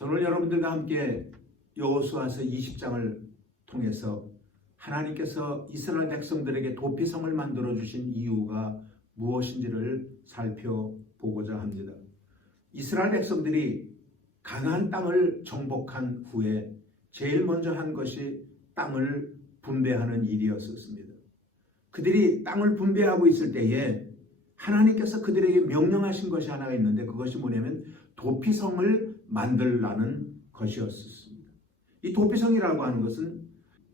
오늘 여러분들과 함께 여호수아서 20장을 통해서 하나님께서 이스라엘 백성들에게 도피성을 만들어 주신 이유가 무엇인지를 살펴보고자 합니다. 이스라엘 백성들이 가나안 땅을 정복한 후에 제일 먼저 한 것이 땅을 분배하는 일이었습니다. 그들이 땅을 분배하고 있을 때에 하나님께서 그들에게 명령하신 것이 하나가 있는데 그것이 뭐냐면 도피성을 만들라는 것이었습니다. 이 도피성이라고 하는 것은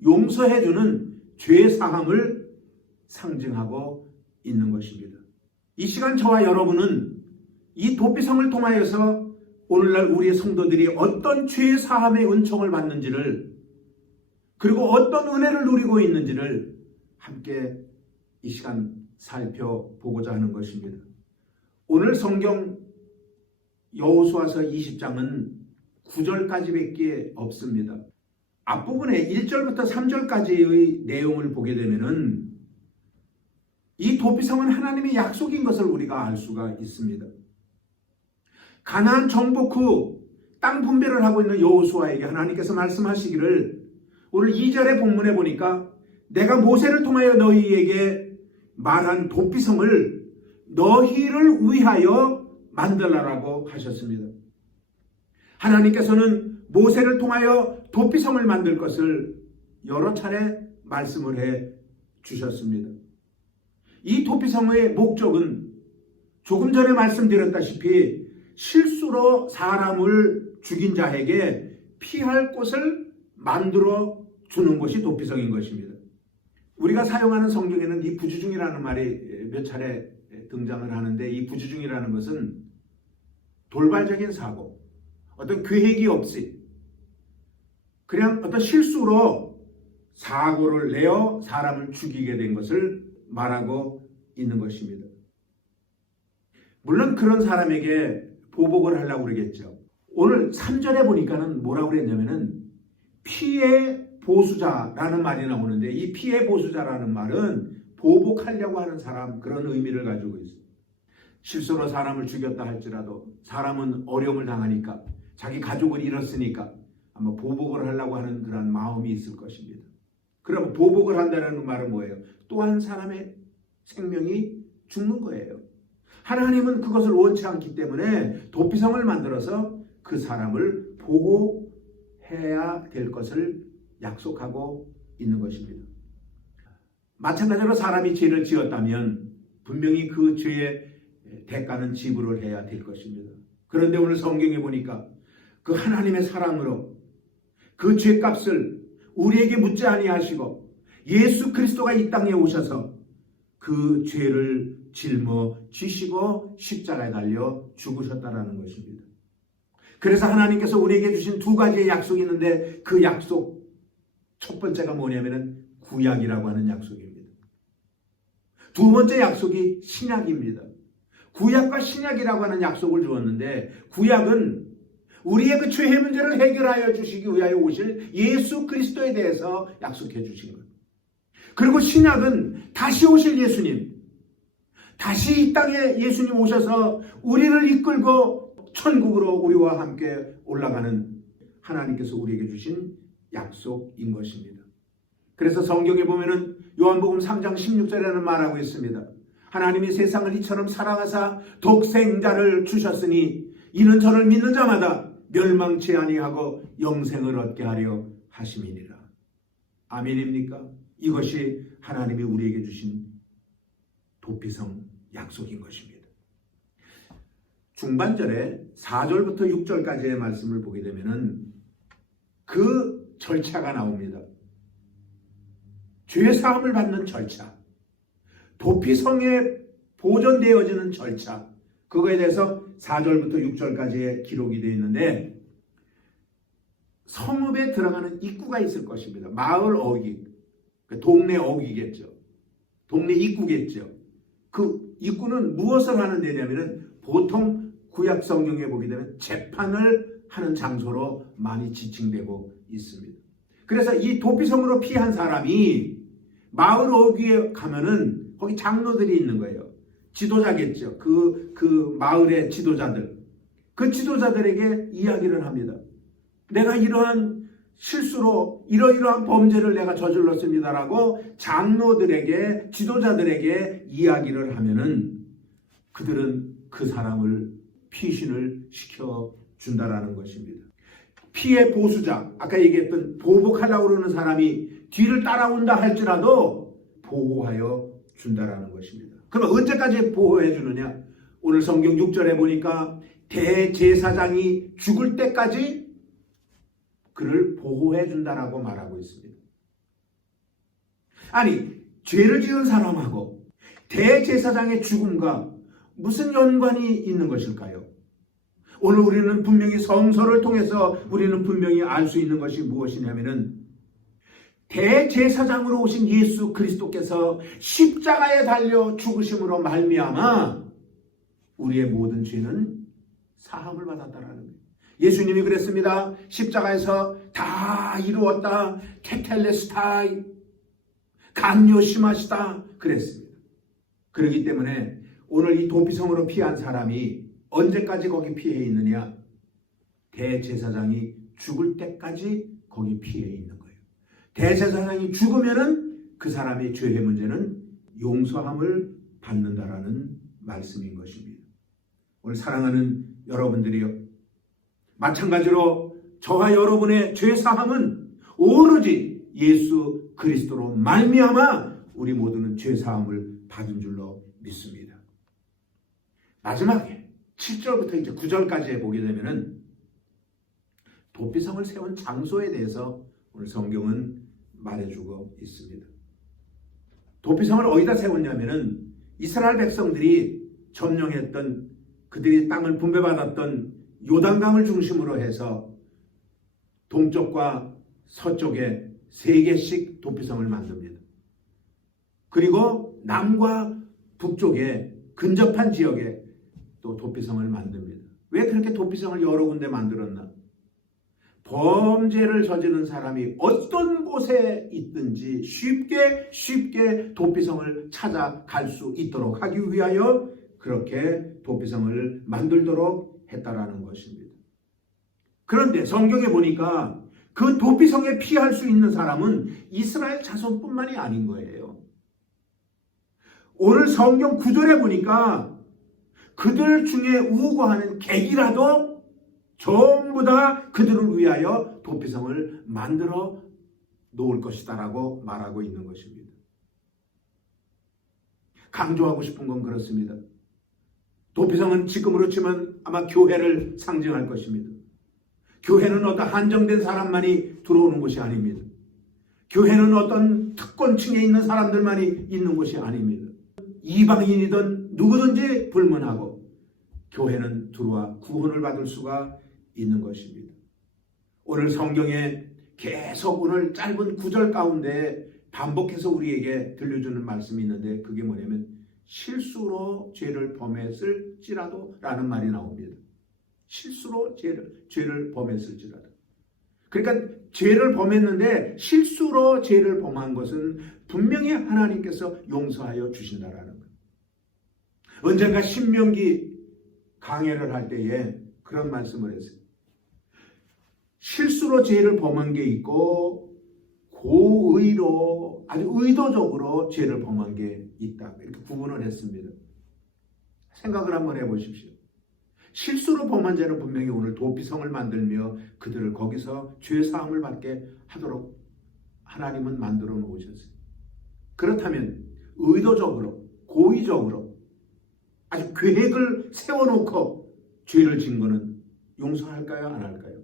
용서해주는 죄사함을 상징하고 있는 것입니다. 이 시간 저와 여러분은 이 도피성을 통하여서 오늘날 우리의 성도들이 어떤 죄사함의 은총을 받는지를 그리고 어떤 은혜를 누리고 있는지를 함께 이 시간 살펴보고자 하는 것입니다. 오늘 성경 여호수아서 20장은 9절까지밖에 없습니다. 앞부분에 1절부터 3절까지의 내용을 보게 되면은 이 도피성은 하나님의 약속인 것을 우리가 알 수가 있습니다. 가나안 정복 후 땅 분배를 하고 있는 여호수아에게 하나님께서 말씀하시기를 오늘 2절의 본문에 보니까 내가 모세를 통하여 너희에게 말한 도피성을 너희를 위하여 만들라라고 하셨습니다. 하나님께서는 모세를 통하여 도피성을 만들 것을 여러 차례 말씀을 해 주셨습니다. 이 도피성의 목적은 조금 전에 말씀드렸다시피 실수로 사람을 죽인 자에게 피할 곳을 만들어 주는 것이 도피성인 것입니다. 우리가 사용하는 성경에는 이 부주중이라는 말이 몇 차례 등장을 하는데 이 부주중이라는 것은 돌발적인 사고, 어떤 계획이 없이 그냥 어떤 실수로 사고를 내어 사람을 죽이게 된 것을 말하고 있는 것입니다. 물론 그런 사람에게 보복을 하려고 그러겠죠. 오늘 3절에 보니까는 뭐라고 그랬냐면은 피해 보수자라는 말이 나오는데 이 피해 보수자라는 말은 보복하려고 하는 사람 그런 의미를 가지고 있어요. 실수로 사람을 죽였다 할지라도 사람은 어려움을 당하니까 자기 가족을 잃었으니까 아마 보복을 하려고 하는 그런 마음이 있을 것입니다. 그럼 보복을 한다는 말은 뭐예요? 또 한 사람의 생명이 죽는 거예요. 하나님은 그것을 원치 않기 때문에 도피성을 만들어서 그 사람을 보호해야 될 것을 약속하고 있는 것입니다. 마찬가지로 사람이 죄를 지었다면 분명히 그 죄의 대가는 지불을 해야 될 것입니다. 그런데 오늘 성경에 보니까 그 하나님의 사랑으로 그 죄값을 우리에게 묻지 아니하시고 예수 그리스도가 이 땅에 오셔서 그 죄를 짊어지시고 십자가에 달려 죽으셨다라는 것입니다. 그래서 하나님께서 우리에게 주신 두 가지의 약속이 있는데 그 약속 첫 번째가 뭐냐면은 구약이라고 하는 약속입니다. 두 번째 약속이 신약입니다. 구약과 신약이라고 하는 약속을 주었는데 구약은 우리의 그 죄의 문제를 해결하여 주시기 위하여 오실 예수 그리스도에 대해서 약속해 주신 것. 그리고 신약은 다시 오실 예수님, 다시 이 땅에 예수님 오셔서 우리를 이끌고 천국으로 우리와 함께 올라가는 하나님께서 우리에게 주신 약속인 것입니다. 그래서 성경에 보면은 요한복음 3장 16절에는 말하고 있습니다. 하나님이 세상을 이처럼 사랑하사 독생자를 주셨으니 이는 저를 믿는 자마다 멸망치 아니하고 영생을 얻게 하려 하심이니라. 아멘입니까? 이것이 하나님이 우리에게 주신 도피성 약속인 것입니다. 중반절에 4절부터 6절까지의 말씀을 보게 되면은 그 절차가 나옵니다. 죄사함을 받는 절차, 도피성에 보존되어지는 절차, 그거에 대해서 4절부터 6절까지의 기록이 되어 있는데 성읍에 들어가는 입구가 있을 것입니다. 마을 어귀, 동네 어귀겠죠. 동네 입구겠죠. 그 입구는 무엇을 하는 데냐면은 보통 구약 성경에 보게 되면 재판을 하는 장소로 많이 지칭되고 있습니다. 그래서 이 도피성으로 피한 사람이 마을 어귀에 가면은 거기 장로들이 있는 거예요. 지도자겠죠. 그 마을의 지도자들. 그 지도자들에게 이야기를 합니다. 내가 이러한 실수로 이러이러한 범죄를 내가 저질렀습니다라고 장로들에게, 지도자들에게 이야기를 하면은 그들은 그 사람을 피신을 시켜준다라는 것입니다. 피해 보수자, 아까 얘기했던 보복하려고 그러는 사람이 뒤를 따라온다 할지라도 보호하여 준다라는 것입니다. 그럼 언제까지 보호해 주느냐? 오늘 성경 6절에 보니까 대제사장이 죽을 때까지 그를 보호해 준다라고 말하고 있습니다. 아니, 죄를 지은 사람하고 대제사장의 죽음과 무슨 연관이 있는 것일까요? 오늘 우리는 분명히 성서를 통해서 우리는 분명히 알 수 있는 것이 무엇이냐면은 대제사장으로 오신 예수 그리스도께서 십자가에 달려 죽으심으로 말미암아 우리의 모든 죄는 사함을 받았다라는 거예요. 예수님이 그랬습니다. 십자가에서 다 이루었다. 테텔레스타이, 강요심하시다 그랬습니다. 그렇기 때문에 오늘 이 도피성으로 피한 사람이 언제까지 거기 피해 있느냐? 대제사장이 죽을 때까지 거기 피해 있는 거예요. 대제사장이 죽으면은 그 사람의 죄의 문제는 용서함을 받는다라는 말씀인 것입니다. 오늘 사랑하는 여러분들이요, 마찬가지로 저와 여러분의 죄 사함은 오로지 예수 그리스도로 말미암아 우리 모두는 죄 사함을 받은 줄로 믿습니다. 마지막에 7절부터 이제 9절까지 보게 되면은 도피성을 세운 장소에 대해서 오늘 성경은 말해주고 있습니다. 도피성을 어디다 세웠냐면은 이스라엘 백성들이 점령했던, 그들이 땅을 분배받았던 요단강을 중심으로 해서 동쪽과 서쪽에 3개씩 도피성을 만듭니다. 그리고 남과 북쪽에 근접한 지역에 또 도피성을 만듭니다. 왜 그렇게 도피성을 여러 군데 만들었나? 범죄를 저지른 사람이 어떤 곳에 있든지 쉽게 도피성을 찾아갈 수 있도록 하기 위하여 그렇게 도피성을 만들도록 했다라는 것입니다. 그런데 성경에 보니까 그 도피성에 피할 수 있는 사람은 이스라엘 자손뿐만이 아닌 거예요. 오늘 성경 9절에 보니까 그들 중에 우고하는 객이라도 전부 다 그들을 위하여 도피성을 만들어 놓을 것이다라고 말하고 있는 것입니다. 강조하고 싶은 건 그렇습니다. 도피성은 지금으로 치면 아마 교회를 상징할 것입니다. 교회는 어떤 한정된 사람만이 들어오는 곳이 아닙니다. 교회는 어떤 특권층에 있는 사람들만이 있는 곳이 아닙니다. 이방인이든 누구든지 불문하고 교회는 들어와 구원을 받을 수가 있는 것입니다. 오늘 성경에 계속 오늘 짧은 9절 가운데 반복해서 우리에게 들려주는 말씀이 있는데 그게 뭐냐면 실수로 죄를 범했을지라도 라는 말이 나옵니다. 실수로 죄를 범했을지라도. 그러니까 죄를 범했는데 실수로 죄를 범한 것은 분명히 하나님께서 용서하여 주신다라는 거예요. 언젠가 신명기 강해를 할 때에 그런 말씀을 했어요. 실수로 죄를 범한 게 있고 고의로 아주 의도적으로 죄를 범한 게 있다. 이렇게 구분을 했습니다. 생각을 한번 해보십시오. 실수로 범한 죄는 분명히 오늘 도피성을 만들며 그들을 거기서 죄사함을 받게 하도록 하나님은 만들어 놓으셨어요. 그렇다면 의도적으로 고의적으로 아주 계획을 세워놓고 죄를 지은 것은 용서할까요? 안 할까요?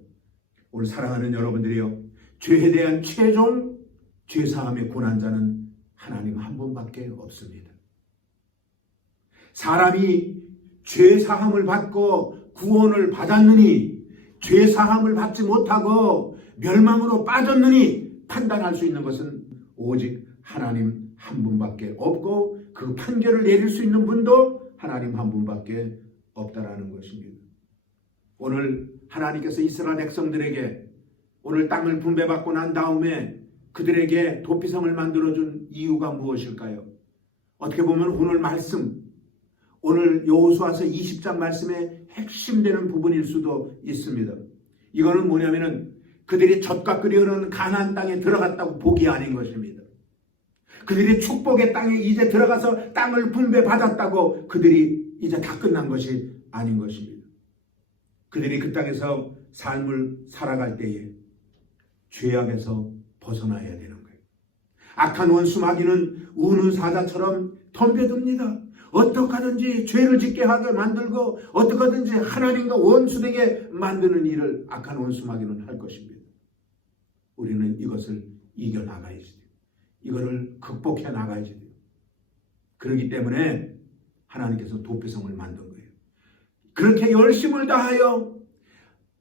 오늘 사랑하는 여러분들이요, 죄에 대한 최종 죄사함의 고난자는 하나님 한 분밖에 없습니다. 사람이 죄사함을 받고 구원을 받았느니 죄사함을 받지 못하고 멸망으로 빠졌느니 판단할 수 있는 것은 오직 하나님 한 분밖에 없고 그 판결을 내릴 수 있는 분도 하나님 한 분밖에 없다라는 것입니다. 오늘 하나님께서 이스라엘 백성들에게 오늘 땅을 분배받고 난 다음에 그들에게 도피성을 만들어준 이유가 무엇일까요? 어떻게 보면 오늘 말씀, 오늘 여호수아서 20장 말씀의 핵심되는 부분일 수도 있습니다. 이거는 뭐냐면은 그들이 젖과 끓이 흐르는 가나안 땅에 들어갔다고 복이 아닌 것입니다. 그들이 축복의 땅에 이제 들어가서 땅을 분배받았다고 그들이 이제 다 끝난 것이 아닌 것입니다. 그들이 그 땅에서 삶을 살아갈 때에 죄악에서 벗어나야 되는 거예요. 악한 원수 마귀는 우는 사자처럼 덤벼듭니다. 어떻게 하든지 죄를 짓게 하게 만들고 어떻게 하든지 하나님과 원수되게 만드는 일을 악한 원수 마귀는 할 것입니다. 우리는 이것을 이겨나가야지 돼요. 이거를 극복해 나가야지 돼요. 그렇기 때문에 하나님께서 도피성을 만든 거예요. 그렇게 열심을 다하여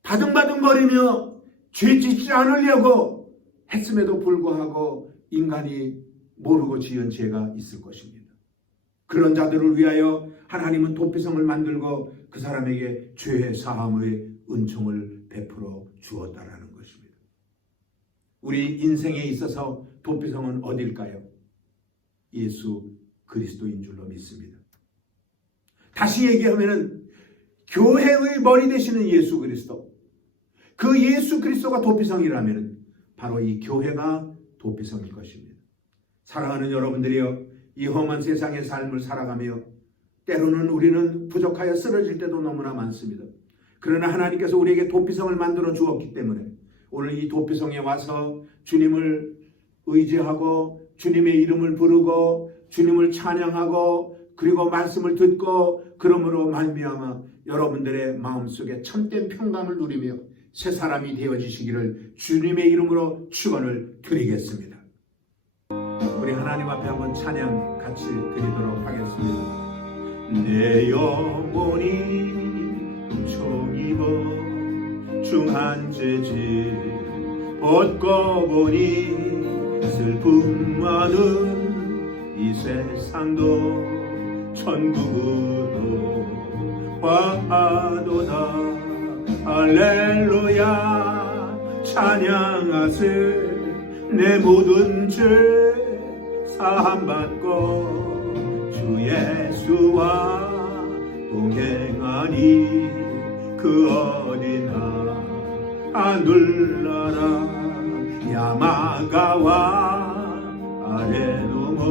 바둥바둥거리며 죄 짓지 않으려고 했음에도 불구하고 인간이 모르고 지은 죄가 있을 것입니다. 그런 자들을 위하여 하나님은 도피성을 만들고 그 사람에게 죄 사함의 은총을 베풀어 주었다라는 것입니다. 우리 인생에 있어서 도피성은 어딜까요? 예수 그리스도인 줄로 믿습니다. 다시 얘기하면은 교회의 머리 되시는 예수 그리스도, 그 예수 그리스도가 도피성이라면 바로 이 교회가 도피성일 것입니다. 사랑하는 여러분들이여, 이 험한 세상의 삶을 살아가며 때로는 우리는 부족하여 쓰러질 때도 너무나 많습니다. 그러나 하나님께서 우리에게 도피성을 만들어 주었기 때문에 오늘 이 도피성에 와서 주님을 의지하고 주님의 이름을 부르고 주님을 찬양하고 그리고 말씀을 듣고 그러므로 말미암아 여러분들의 마음속에 참된 평강을 누리며 새 사람이 되어지시기를 주님의 이름으로 축원을 드리겠습니다. 우리 하나님 앞에 한번 찬양 같이 드리도록 하겠습니다. 내 영혼이 종이고 중한 재질 벗고 보니 슬픔 많은 이 세상도 천국으로 화하도다. 할렐루야 찬양하세. 내 모든 죄 사함받고 주 예수와 동행하니 그 어디나 하늘나라 야마가와 아레노모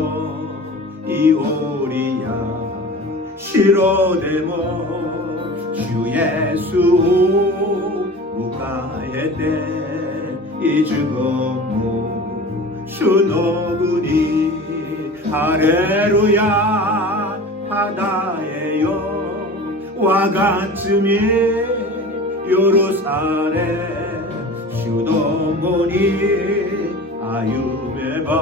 이오리야 시로데모 주 예수 무가에테 이즈고모 슈노구니 할렐루야 바다에요 와가츠미 요루살렘 슈도모니 아유메바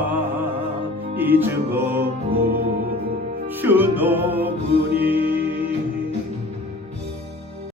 이즈고모 슈노구니